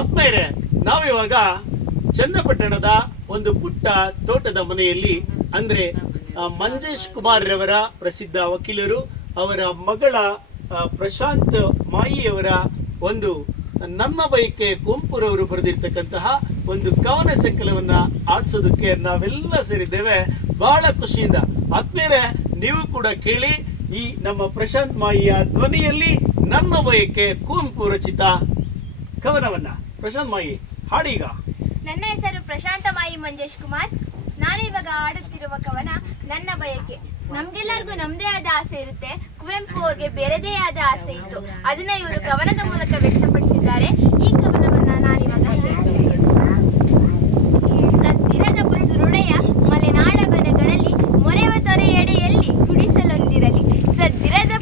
ಆತ್ಮೀಯರೇ ನಾವಿವಾಗ ಚನ್ನಪಟ್ಟಣದ ಒಂದು ಪುಟ್ಟ ತೋಟದ ಮನೆಯಲ್ಲಿ ಅಂದ್ರೆ ಮಂಜೇಶ್ ಕುಮಾರ್ ರವರ ಪ್ರಸಿದ್ಧ ವಕೀಲರು, ಅವರ ಮಗಳ ಪ್ರಶಾಂತ್ ಮಾಯಿಯವರ ಒಂದು ನನ್ನ ಬೈಕೆ ಕುಂಪುರವರು ಬರೆದಿರ್ತಕ್ಕಂತಹ ಒಂದು ಕವನ ಸಂಕಲನವನ್ನ ಆಡಿಸೋದಕ್ಕೆ ನಾವೆಲ್ಲ ಸೇರಿದ್ದೇವೆ. ಬಹಳ ಖುಷಿಯಿಂದ. ಆತ್ಮೀಯರೇ ನೀವು ಕೂಡ ಕೇಳಿ ಈ ನಮ್ಮ ಪ್ರಶಾಂತ್ ಮಾಯಿಯ ಧ್ವನಿಯಲ್ಲಿ ನನ್ನ ಬಯಕೆ ಕುಂಪು ರಚಿತ ಕವನವನ್ನ. ಪ್ರಶಾಂತ್ ಮಾಯಿ ಹಾಡೀಗ ನನ್ನ ಹೆಸರು ಪ್ರಶಾಂತಮಾಯಿ ಮಂಜೇಶ್ ಕುಮಾರ್. ನಾನಿವಾಗ ಹಾಡುತ್ತಿರುವ ಕವನ ನನ್ನ ಬಯಕೆ. ನಮ್ಗೆಲ್ಲರಿಗೂ ನಮ್ದೇ ಆದ ಆಸೆ ಇರುತ್ತೆ. ಕುವೆಂಪು ಅವ್ರಿಗೆ ಬೇರೆದೇ ಆದ ಆಸೆ ಇತ್ತು. ಅದನ್ನ ಇವರು ಕವನದ ಮೂಲಕ ವ್ಯಕ್ತಪಡಿಸಿದ್ದಾರೆ. ಈ ಕವನವನ್ನ ನಾನಿವಾಗ ಸದ್ದಿರದ ಬಸುರುಡೆಯ ಮೊರೆವ ತೊರೆಯಡಿಯಲ್ಲಿ ಗುಡಿಸಲೊಂದಿರಲಿ. ಸದ್ದಿರದ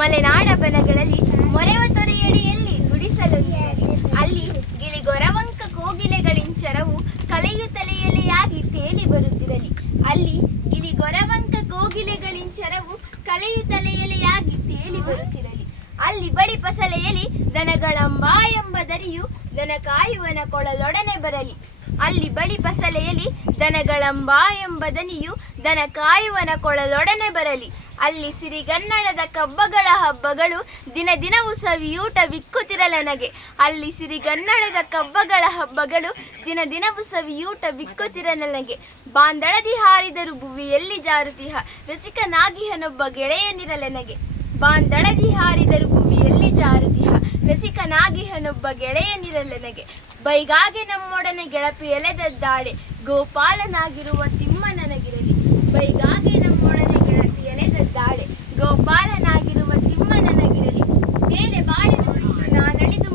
ಮಲೆನಾಡ ಬನಗಳಲ್ಲಿ ಮೊರೆವ ತೊರೆಯೆಡೆಯಲ್ಲಿ ಗುಡಿಸಲೊಂದಿರಲಿ ಅಲ್ಲಿ ಗಿಳಿಗೊರವಂಕ ಕೋಗಿಲೆಗಳಿಂಚರವು ಕಲೆಯುತ್ತಲೆಯಲೆಯಾಗಿ ತೇಲಿ ಬರುತ್ತಿರಲಿ. ಅಲ್ಲಿ ಗಿಳಿ ಗೊರವಂಕ ಕೋಗಿಲೆಗಳಿನ ಚರವು ಕಲೆಯು ತಲೆಯಲೆಯಾಗಿ ತೇಲಿ ಬರುತ್ತಿರಲಿ. ಅಲ್ಲಿ ಬಡಿ ಪಸಲೆಯಲಿ ದನಗಳಂಬಾ ಎಂಬ ದರಿಯು ದನ ಕಾಯುವನ ಕೊಳಲೊಡನೆ ಬರಲಿ. ಅಲ್ಲಿ ಬಳಿ ಬಸಲೆಯಲ್ಲಿ ದನಗಳಂಬ ಎಂಬ ದನಿಯು ದನ ಕಾಯುವನ ಕೊಳಲೊಡನೆ ಬರಲಿ. ಅಲ್ಲಿ ಸಿರಿಗನ್ನಡದ ಕಬ್ಬಗಳ ಹಬ್ಬಗಳು ದಿನ ದಿನವೂ ಸವಿಯೂಟ ವಿಕ್ಕುತ್ತಿರಲನಗೆ ಅಲ್ಲಿ ಸಿರಿಗನ್ನಡದ ಕಬ್ಬಗಳ ಹಬ್ಬಗಳು ದಿನ ದಿನವೂ ಸವಿಯೂಟ ವಿಕ್ಕುತ್ತಿರಲನಗೆ ಬಾಂದಳದಿ ಹಾರಿದರು ಭುವಿಯಲ್ಲಿ ಜಾರುತಿಹ. ರಸಿಕನಾಗಿಹನೊಬ್ಬ ಗೆಳೆಯನಿರಲೆನಗೆ ಬಾಂದಳದಿ ಹಾರಿದರು ಭುವಿಯಲ್ಲಿ ಜಾರುತಿಹ. ರಸಿಕನಾಗಿಹನೊಬ್ಬ ಗೆಳೆಯನಿರಲೆನಗೆ ಬೈಗಾಗೆ ನಮ್ಮೊಡನೆ ಗೆಳಪಿ ಎಳೆದದ್ದಾಳೆ. ಗೋಪಾಲನಾಗಿರುವ ತಿಮ್ಮ ನನಗಿರಲಿ ಬೈಗಾಗೆ ನಮ್ಮೊಡನೆ ಗೆಳಪಿ ಎಲೆದದ್ದಾಡೆ ಗೋಪಾಲನಾಗಿರುವ ತಿಮ್ಮ ನನಗಿರಲಿ ಮೇಲೆ ಬಾಳನ್ನು ಬಿಟ್ಟು ನಾನಳಿದು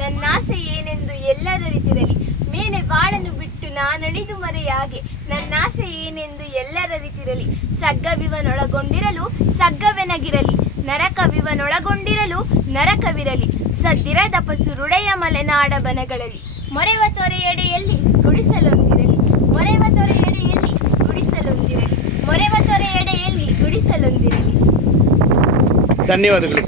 ನನ್ನಾಸೆ ಏನೆಂದು ಎಲ್ಲರರಿತಿರಲಿ ಮೇಲೆ ಬಾಳನ್ನು ಬಿಟ್ಟು ನಾನಳಿದು ಮರೆಯಾಗೆ ನನ್ನಾಸೆ ಏನೆಂದು ಎಲ್ಲರರಿತಿರಲಿ ಸಗ್ಗವಿವನೊಳಗೊಂಡಿರಲು ಸಗ್ಗವೆನಗಿರಲಿ, ನರಕವಿವನೊಳಗೊಂಡಿರಲು ನರಕವಿರಲಿ ಸದ್ದಿರದ ಪಸುರುಡೆಯ ಮಲೆನಾಡ ಬನಗಳಲ್ಲಿ. ಮೊರೆವ ತೊರೆಯಡೆಯಲ್ಲಿ ಗುಡಿಸಲೊಂದಿರಲಿ, ಮೊರೆವ ತೊರೆಯಡೆಯಲ್ಲಿ ಗುಡಿಸಲೊಂದಿರಲಿ, ಮೊರೆವ ತೊರೆಯಡೆಯಲ್ಲಿ ಗುಡಿಸಲೊಂದಿರಲಿ. ಧನ್ಯವಾದಗಳು